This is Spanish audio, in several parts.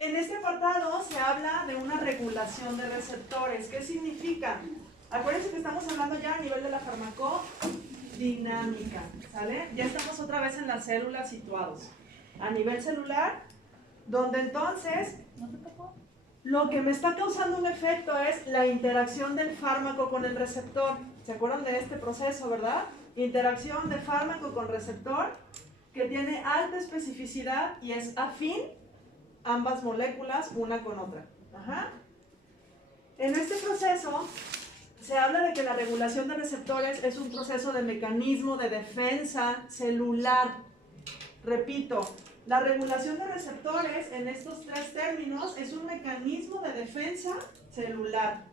En este apartado se habla de una regulación de receptores. ¿Qué significa? Acuérdense que estamos hablando ya a nivel de la farmacodinámica, ¿sale? Ya estamos otra vez en las células situados. A nivel celular, donde entonces lo que me está causando un efecto es la interacción del fármaco con el receptor. ¿Se acuerdan de este proceso, verdad? Interacción de fármaco con receptor, que tiene alta especificidad y es afín ambas moléculas una con otra. Ajá. En este proceso se habla de que la regulación de receptores es un proceso de mecanismo de defensa celular. Repito, la regulación de receptores en estos tres términos es un mecanismo de defensa celular.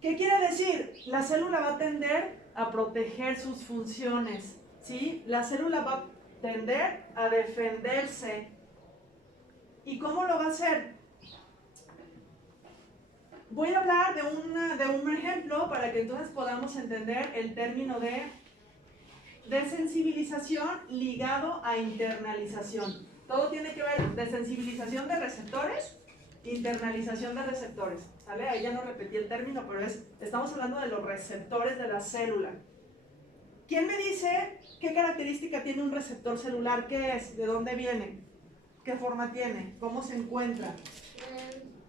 ¿Qué quiere decir? La célula va a tender a proteger sus funciones, ¿sí? La célula va a tender a defenderse. ¿Y cómo lo va a hacer? Voy a hablar de un ejemplo para que entonces podamos entender el término de desensibilización ligado a internalización. Todo tiene que ver desensibilización de receptores, internalización de receptores. ¿Sale? Ahí ya no repetí el término, pero estamos hablando de los receptores de la célula. ¿Quién me dice qué característica tiene un receptor celular? ¿Qué es? ¿De dónde viene? ¿Qué forma tiene? ¿Cómo se encuentra?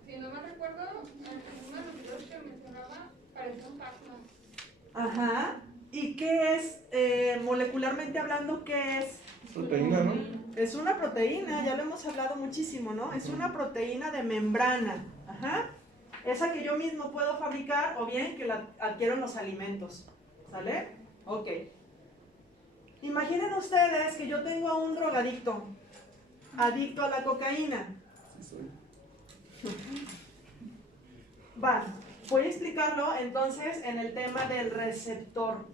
Si no me recuerdo, en uno de los videos que mencionaba, parecía un plasma. Ajá. ¿Y qué es, molecularmente hablando, qué es? Proteína, ¿no? Es una proteína, ya lo hemos hablado muchísimo, ¿no? Es una proteína de membrana. Ajá. Esa que yo mismo puedo fabricar o bien que la adquiero en los alimentos. ¿Sale? Ok. Imaginen ustedes que yo tengo a un drogadicto, adicto a la cocaína. Sí, soy. Va, voy a explicarlo entonces en el tema del receptor.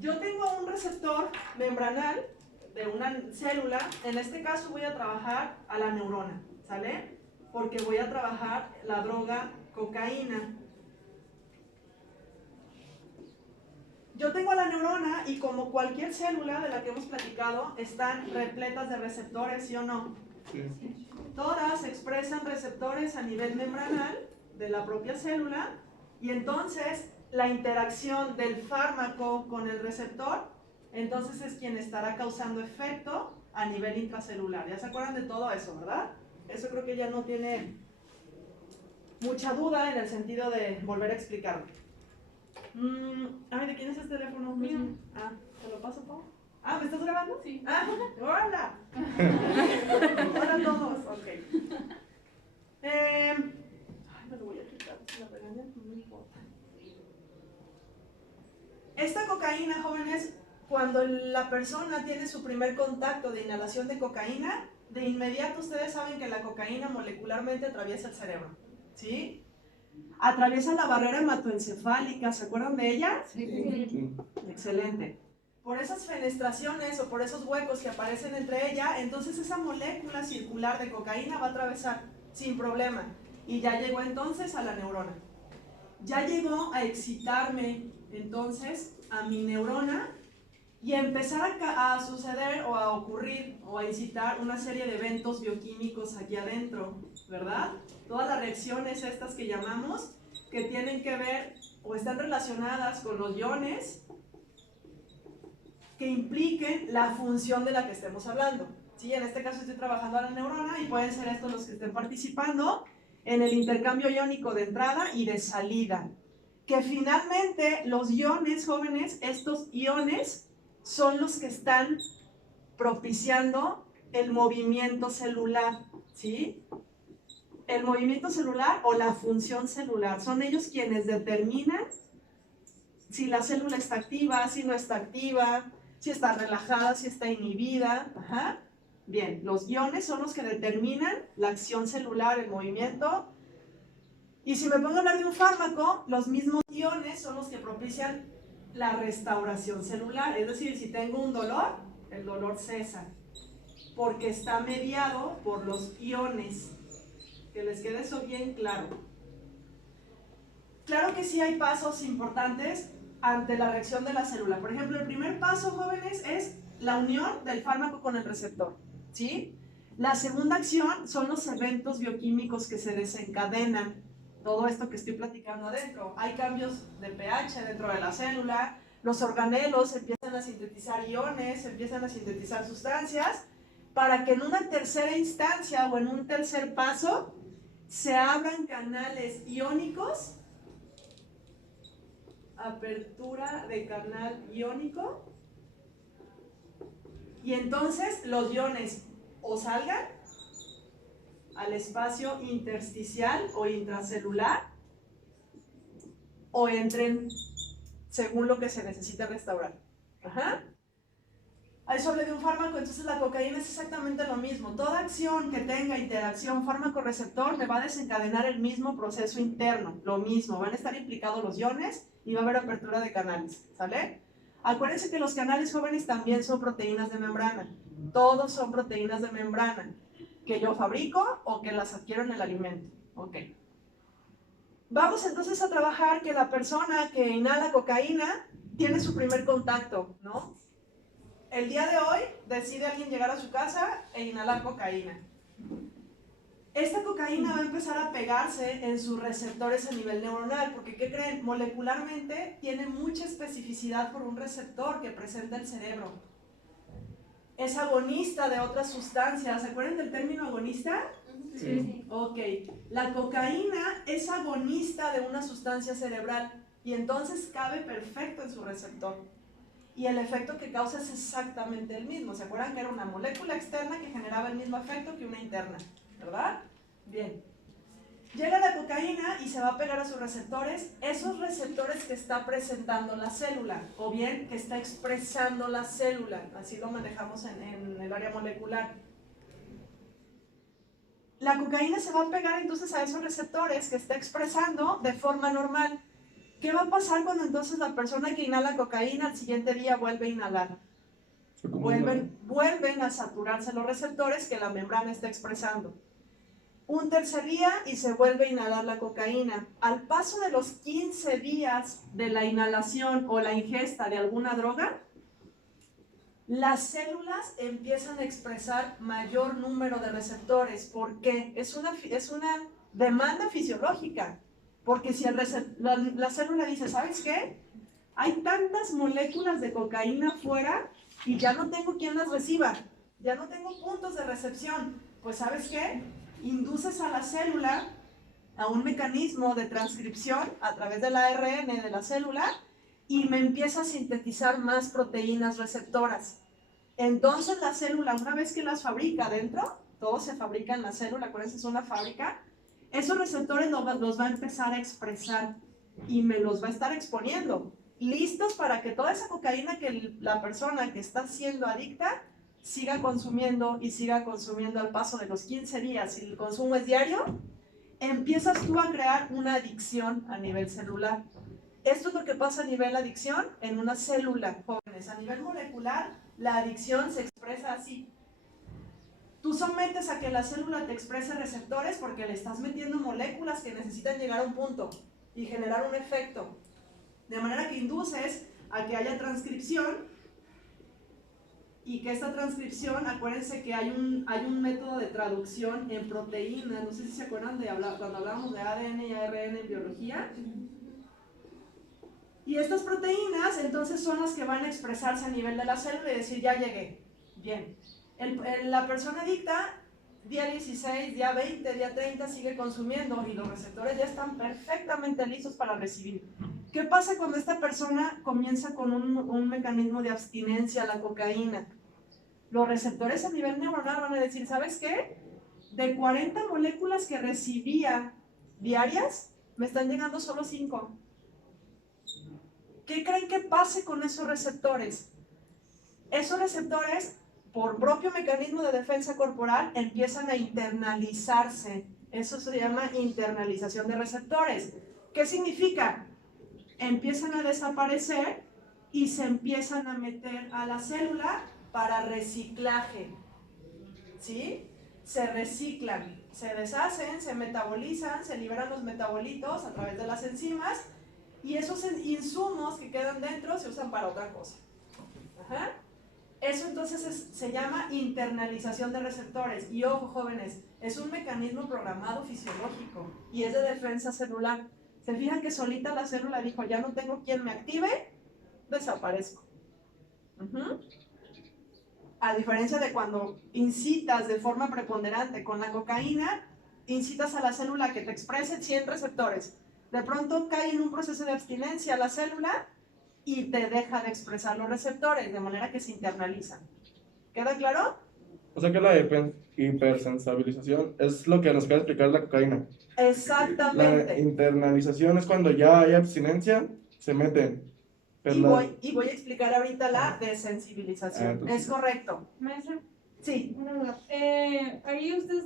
Yo tengo un receptor membranal de una célula, en este caso voy a trabajar a la neurona, ¿sale? Porque voy a trabajar la droga cocaína. Yo tengo la neurona y como cualquier célula de la que hemos platicado, están repletas de receptores, ¿sí o no? Sí. Todas expresan receptores a nivel membranal de la propia célula y entonces la interacción del fármaco con el receptor, entonces es quien estará causando efecto a nivel intracelular. ¿Ya se acuerdan de todo eso, verdad? Eso creo que ya no tiene mucha duda en el sentido de volver a explicarlo. Ay, ¿de quién es este teléfono? Mío. Ah, ¿te lo paso, Pau? Ah, ¿me estás grabando? Sí. Ah, hola. Hola a todos. Ok. Ay, me lo voy a quitar. Si la regañan, no me importa. Esta cocaína, jóvenes, cuando la persona tiene su primer contacto de inhalación de cocaína, de inmediato ustedes saben que la cocaína molecularmente atraviesa el cerebro, ¿sí? Atraviesa la barrera hematoencefálica, ¿se acuerdan de ella? Sí. Excelente. Por esas fenestraciones o por esos huecos que aparecen entre ella, entonces esa molécula circular de cocaína va a atravesar sin problema. Y ya llegó entonces a la neurona. Ya llegó a excitarme entonces a mi neurona y empezar a suceder o a ocurrir o a incitar una serie de eventos bioquímicos aquí adentro, ¿verdad? Todas las reacciones estas que llamamos que tienen que ver o están relacionadas con los iones que impliquen la función de la que estemos hablando. ¿Sí? En este caso estoy trabajando a la neurona y pueden ser estos los que estén participando en el intercambio iónico de entrada y de salida. Que finalmente los iones, jóvenes, estos iones son los que están propiciando el movimiento celular, ¿sí? El movimiento celular o la función celular, son ellos quienes determinan si la célula está activa, si no está activa, si está relajada, si está inhibida. Ajá. Bien, los iones son los que determinan la acción celular, el movimiento. Y si me pongo a hablar de un fármaco, los mismos iones son los que propician la restauración celular. Es decir, si tengo un dolor, el dolor cesa, porque está mediado por los iones. Que les quede eso bien claro. Claro que sí hay pasos importantes ante la reacción de la célula. Por ejemplo, el primer paso, jóvenes, es la unión del fármaco con el receptor. ¿sí? La segunda acción son los eventos bioquímicos que se desencadenan. Todo esto que estoy platicando adentro. Hay cambios de pH dentro de la célula, los organelos empiezan a sintetizar iones, empiezan a sintetizar sustancias, para que en una tercera instancia o en un tercer paso se abran canales iónicos, apertura de canal iónico, y entonces los iones o salgan al espacio intersticial o intracelular o entren según lo que se necesita restaurar. Ajá. A eso hablé de un fármaco, entonces la cocaína es exactamente lo mismo. Toda acción que tenga interacción fármaco-receptor me va a desencadenar el mismo proceso interno, lo mismo. Van a estar implicados los iones y va a haber apertura de canales, ¿sale? Acuérdense que los canales jóvenes también son proteínas de membrana. Todos son proteínas de membrana que yo fabrico o que las adquiero en el alimento. Ok. Vamos entonces a trabajar que la persona que inhala cocaína tiene su primer contacto, ¿no? El día de hoy decide alguien llegar a su casa e inhalar cocaína. Esta cocaína va a empezar a pegarse en sus receptores a nivel neuronal, porque ¿qué creen? Molecularmente tiene mucha especificidad por un receptor que presenta el cerebro. Es agonista de otras sustancias. ¿Se acuerdan del término agonista? Sí. Ok. La cocaína es agonista de una sustancia cerebral y entonces cabe perfecto en su receptor. Y el efecto que causa es exactamente el mismo. ¿Se acuerdan que era una molécula externa que generaba el mismo efecto que una interna? ¿Verdad? Bien. Llega la cocaína y se va a pegar a sus receptores, esos receptores que está presentando la célula, o bien que está expresando la célula, así lo manejamos en el área molecular. La cocaína se va a pegar entonces a esos receptores que está expresando de forma normal. ¿Qué va a pasar cuando entonces la persona que inhala cocaína al siguiente día vuelve a inhalar? Vuelven a saturarse los receptores que la membrana está expresando. Un tercer día y se vuelve a inhalar la cocaína. Al paso de los 15 días de la inhalación o la ingesta de alguna droga, las células empiezan a expresar mayor número de receptores. ¿Por qué? Es una demanda fisiológica. Porque si la célula dice, ¿sabes qué? Hay tantas moléculas de cocaína afuera y ya no tengo quien las reciba. Ya no tengo puntos de recepción. Pues ¿sabes qué? Induces a la célula a un mecanismo de transcripción a través del ARN de la célula y me empieza a sintetizar más proteínas receptoras. Entonces la célula, una vez que las fabrica dentro, todo se fabrica en la célula, acuérdense, es una fábrica, esos receptores los va a empezar a expresar y me los va a estar exponiendo, listos para que toda esa cocaína que la persona que está siendo adicta siga consumiendo y siga consumiendo al paso de los 15 días. Si el consumo es diario, empiezas tú a crear una adicción a nivel celular. Esto es lo que pasa a nivel adicción en una célula, jóvenes. A nivel molecular, la adicción se expresa así. Tú sometes a que la célula te exprese receptores porque le estás metiendo moléculas que necesitan llegar a un punto y generar un efecto. De manera que induces a que haya transcripción y que esta transcripción, acuérdense que hay un método de traducción en proteínas. No sé si se acuerdan de cuando hablábamos de ADN y ARN en biología. Y estas proteínas entonces son las que van a expresarse a nivel de la célula y decir, ya llegué. Bien. La persona adicta, día 16, día 20, día 30 sigue consumiendo y los receptores ya están perfectamente listos para recibir. ¿Qué pasa cuando esta persona comienza con un mecanismo de abstinencia a la cocaína? Los receptores a nivel neuronal van a decir, ¿sabes qué? De 40 moléculas que recibía diarias, me están llegando solo 5. ¿Qué creen que pase con esos receptores? Esos receptores, por propio mecanismo de defensa corporal, empiezan a internalizarse. Eso se llama internalización de receptores. ¿Qué significa? Empiezan a desaparecer y se empiezan a meter a la célula para reciclaje. ¿Sí? Se reciclan, se deshacen, se metabolizan, se liberan los metabolitos a través de las enzimas y esos insumos que quedan dentro se usan para otra cosa. Ajá. Eso entonces se llama internalización de receptores. Y ojo, jóvenes, es un mecanismo programado fisiológico y es de defensa celular. Se fijan que solita la célula dijo, ya no tengo quien me active, desaparezco. A diferencia de cuando incitas de forma preponderante con la cocaína, incitas a la célula a que te exprese 100 receptores. De pronto cae en un proceso de abstinencia la célula y te deja de expresar los receptores, de manera que se internalizan. ¿Queda claro? O sea que la hipersensibilización es lo que nos queda explicar la cocaína. Exactamente. La internalización es cuando ya hay abstinencia, se meten. Y voy a explicar ahorita la desensibilización. Entonces, es correcto. Maestra, Sí. una duda. Ahí usted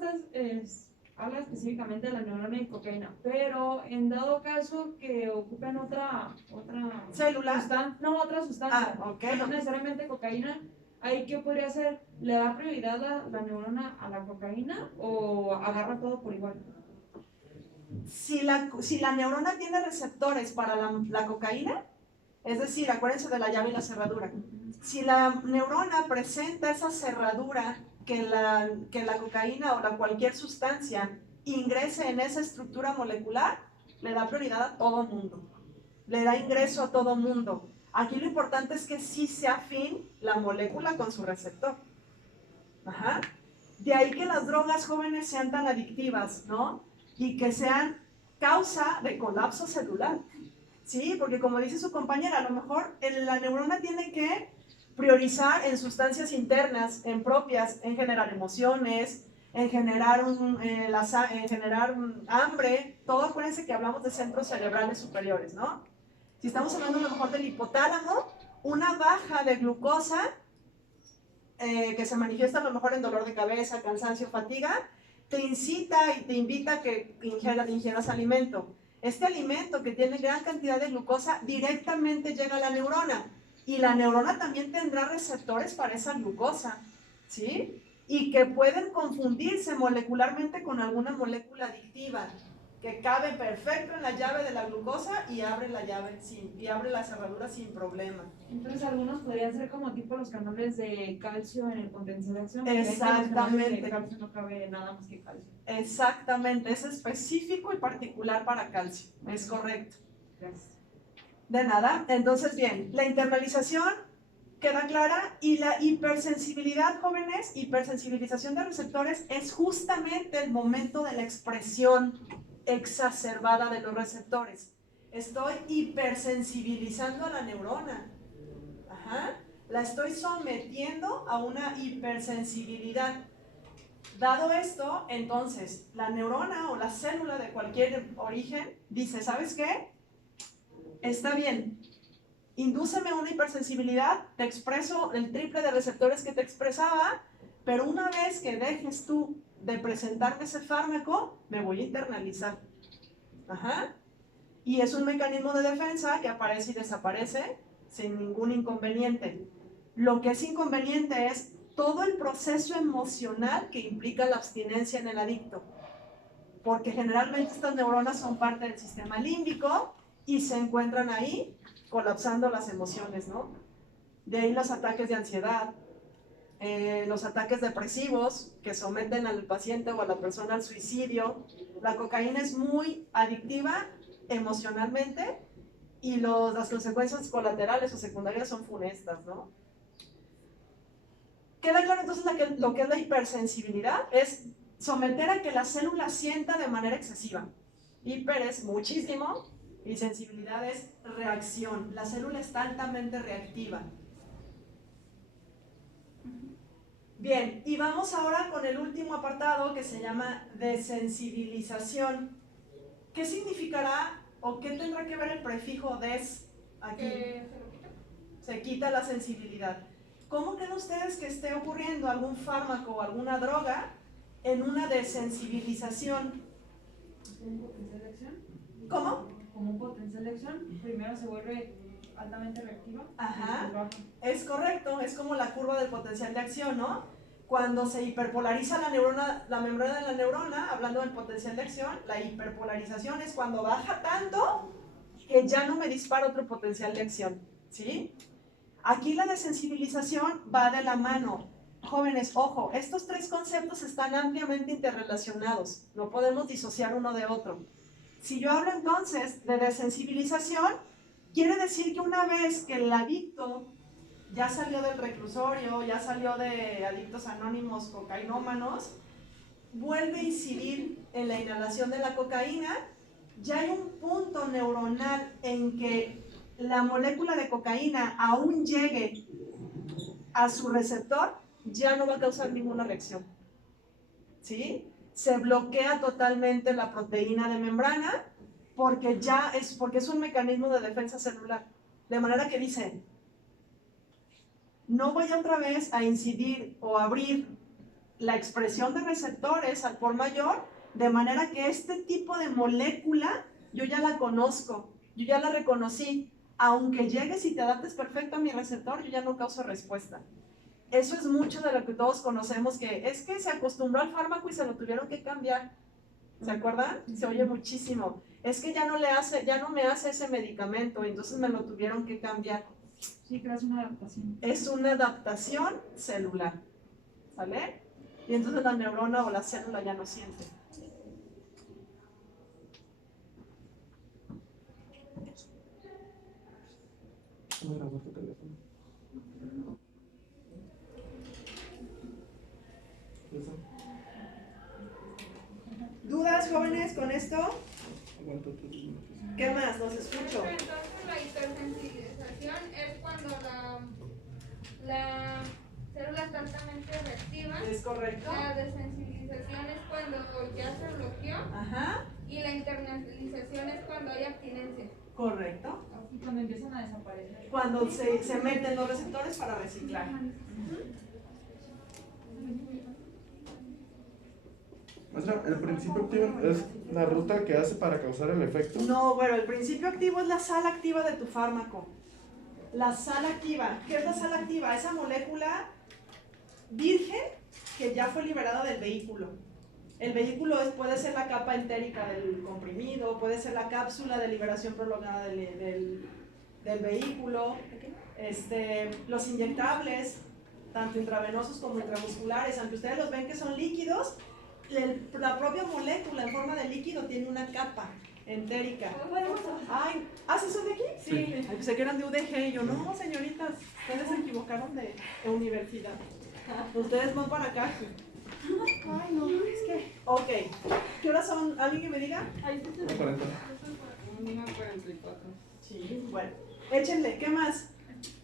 habla específicamente de la neurona y cocaína, pero en dado caso que ocupen otra Célula. otra sustancia, Ah, ok. no necesariamente cocaína, ¿ahí qué podría hacer? ¿Le da prioridad la neurona a la cocaína o agarra todo por igual? Si la neurona tiene receptores para la cocaína, es decir, acuérdense de la llave y la cerradura. Si la neurona presenta esa cerradura que la cocaína o cualquier sustancia ingrese en esa estructura molecular, le da prioridad a todo mundo. Le da ingreso a todo mundo. Aquí lo importante es que sí sea afín la molécula con su receptor. Ajá. De ahí que las drogas jóvenes sean tan adictivas, ¿no? Y que sean causa de colapso celular. Sí, porque como dice su compañera, a lo mejor la neurona tiene que priorizar en sustancias internas, en propias, en generar emociones, en generar hambre. Todo, acuérdense que hablamos de centros cerebrales superiores, ¿no? Si estamos hablando a lo mejor del hipotálamo, una baja de glucosa que se manifiesta a lo mejor en dolor de cabeza, cansancio, fatiga, te incita y te invita a que ingieras alimento. Este alimento que tiene gran cantidad de glucosa directamente llega a la neurona y la neurona también tendrá receptores para esa glucosa, ¿sí? Y que pueden confundirse molecularmente con alguna molécula adictiva que cabe perfecto en la llave de la glucosa y abre la cerradura sin problema. Entonces algunos podrían ser como tipo los canales de calcio en el potencial de acción. Exactamente. En el calcio no cabe nada más que calcio. Exactamente, es específico y particular para calcio, es correcto. Gracias. De nada. Entonces, bien, la internalización queda clara y la hipersensibilidad, jóvenes, hipersensibilización de receptores es justamente el momento de la expresión exacerbada de los receptores. Estoy hipersensibilizando a la neurona. Ajá. La estoy sometiendo a una hipersensibilidad. Dado esto, entonces, la neurona o la célula de cualquier origen dice, ¿sabes qué? Está bien, indúceme una hipersensibilidad, te expreso el triple de receptores que te expresaba, pero una vez que dejes tú de presentarme ese fármaco, me voy a internalizar. Ajá. Y es un mecanismo de defensa que aparece y desaparece sin ningún inconveniente. Lo que es inconveniente es todo el proceso emocional que implica la abstinencia en el adicto. Porque generalmente estas neuronas son parte del sistema límbico y se encuentran ahí colapsando las emociones, ¿no? De ahí los ataques de ansiedad, los ataques depresivos que someten al paciente o a la persona al suicidio. La cocaína es muy adictiva emocionalmente y las consecuencias colaterales o secundarias son funestas, ¿no? Queda claro entonces lo que es la hipersensibilidad, es someter a que la célula sienta de manera excesiva. Hiper es muchísimo y sensibilidad es reacción. La célula está altamente reactiva. Bien, y vamos ahora con el último apartado que se llama desensibilización. ¿Qué significará o qué tendrá que ver el prefijo des aquí? Se quita la sensibilidad. ¿Cómo creen ustedes que esté ocurriendo algún fármaco o alguna droga en una desensibilización? ¿Un potencial de acción? ¿Cómo? Como un potencial de acción, primero se vuelve altamente reactiva. Ajá, es correcto, es como la curva del potencial de acción, ¿no? Cuando se hiperpolariza la membrana de la neurona, hablando del potencial de acción, la hiperpolarización es cuando baja tanto que ya no me dispara otro potencial de acción, ¿sí? Aquí la desensibilización va de la mano. Jóvenes, ojo, estos tres conceptos están ampliamente interrelacionados, no podemos disociar uno de otro. Si yo hablo entonces de desensibilización, quiere decir que una vez que el adicto ya salió del reclusorio, ya salió de adictos anónimos cocainómanos, vuelve a incidir en la inhalación de la cocaína, ya hay un punto neuronal en que la molécula de cocaína aún llegue a su receptor, ya no va a causar ninguna reacción. ¿Sí? Se bloquea totalmente la proteína de membrana porque es un mecanismo de defensa celular. De manera que dice, no voy otra vez a incidir o abrir la expresión de receptores al por mayor, de manera que este tipo de molécula yo ya la conozco, yo ya la reconocí. Aunque llegues y te adaptes perfecto a mi receptor, yo ya no causo respuesta. Eso es mucho de lo que todos conocemos, que es que se acostumbró al fármaco y se lo tuvieron que cambiar. ¿Se acuerdan? Se oye muchísimo. Es que ya no me hace ese medicamento, entonces me lo tuvieron que cambiar. Sí, creo que es una adaptación. Es una adaptación celular. ¿Sale? Y entonces la neurona o la célula ya no siente. ¿Dudas, jóvenes, con esto? ¿Qué más? Los escucho. Entonces la hipersensibilización es cuando la célula está altamente reactiva. ¿Es correcto? La desensibilización es cuando ya se bloqueó. Ajá, Y la internalización es cuando hay abstinencia. correcto. Y cuando empiezan a desaparecer. Cuando se meten los receptores para reciclar. Maestra, ¿el principio activo es la ruta que hace para causar el efecto? No, bueno, el principio activo es la sal activa de tu fármaco. La sal activa. ¿Qué es la sal activa? Esa molécula virgen que ya fue liberada del vehículo. El vehículo puede ser la capa entérica del comprimido, puede ser la cápsula de liberación prolongada del vehículo, los inyectables, tanto intravenosos como intramusculares, aunque ustedes los ven que son líquidos, la propia molécula en forma de líquido tiene una capa entérica. Ay, ¿sí son de aquí? Sí. Ay, pensé que eran de UDG y yo, no, señoritas, ustedes se equivocaron de universidad. Ustedes van para acá. Ay, no, es que... Ok, ¿qué horas son? ¿Alguien que me diga? 1:40. 1:44. Sí, bueno, échenle, ¿qué más?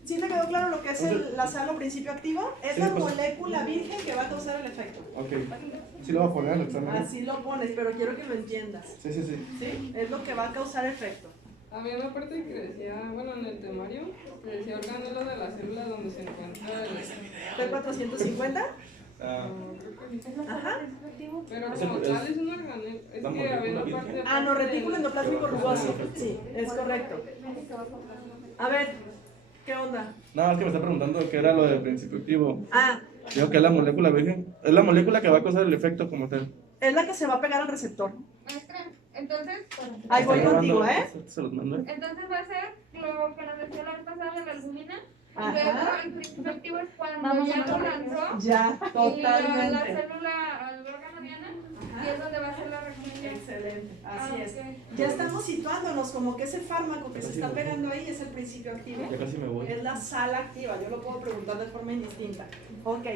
¿Sí te quedó claro lo que es la sal o principio activo? Es Sí, la pues. molécula virgen que va a causar el efecto. Ok. Sí lo voy a poner en el examen. Así lo pones, pero quiero que lo entiendas. Sí, sí, sí. ¿Sí? Es lo que va a causar efecto. Había una parte que decía, bueno, en el temario, que decía organelo de la célula donde se encuentra el... ¿P450? Ah, creo que sí. Ajá. Pero Es como el- tal es un organelo, es la que había una molécula parte... Ah, no, retículo endoplásmico Pero- rugoso. Sí, es correcto. A ver, ¿qué onda? nada más que me está preguntando qué era lo del principio activo. Ah, Digo que es la molécula virgen. Es la molécula que va a causar el efecto como tal. es la que se va a pegar al receptor. Maestra, entonces Ahí voy Está contigo, grabando, ¿eh? Se los mando. va a ser lo que nos decía la vez pasada de la albumina. Ajá. Luego el principio activo es cuando Vamos ya a lo ver. lanzó. Ya, Y la totalmente. célula al órgano diana. Y es donde va a ser la reacción ya. Excelente, así es. Ok. Ya estamos situándonos como que ese fármaco que se está pegando ahí es el principio activo. Ya casi me voy. Es la sal activa, yo lo puedo preguntar de forma indistinta. Ok.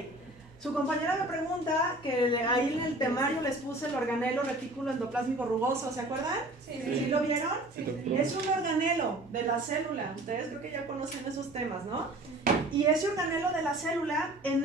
Su compañera me pregunta que ahí en el temario les puse el organelo retículo endoplásmico rugoso, ¿se acuerdan? Sí, ¿Sí lo vieron? Sí, doctor. Es un organelo de la célula. Ustedes creo que ya conocen esos temas, ¿no? Y ese organelo de la célula, en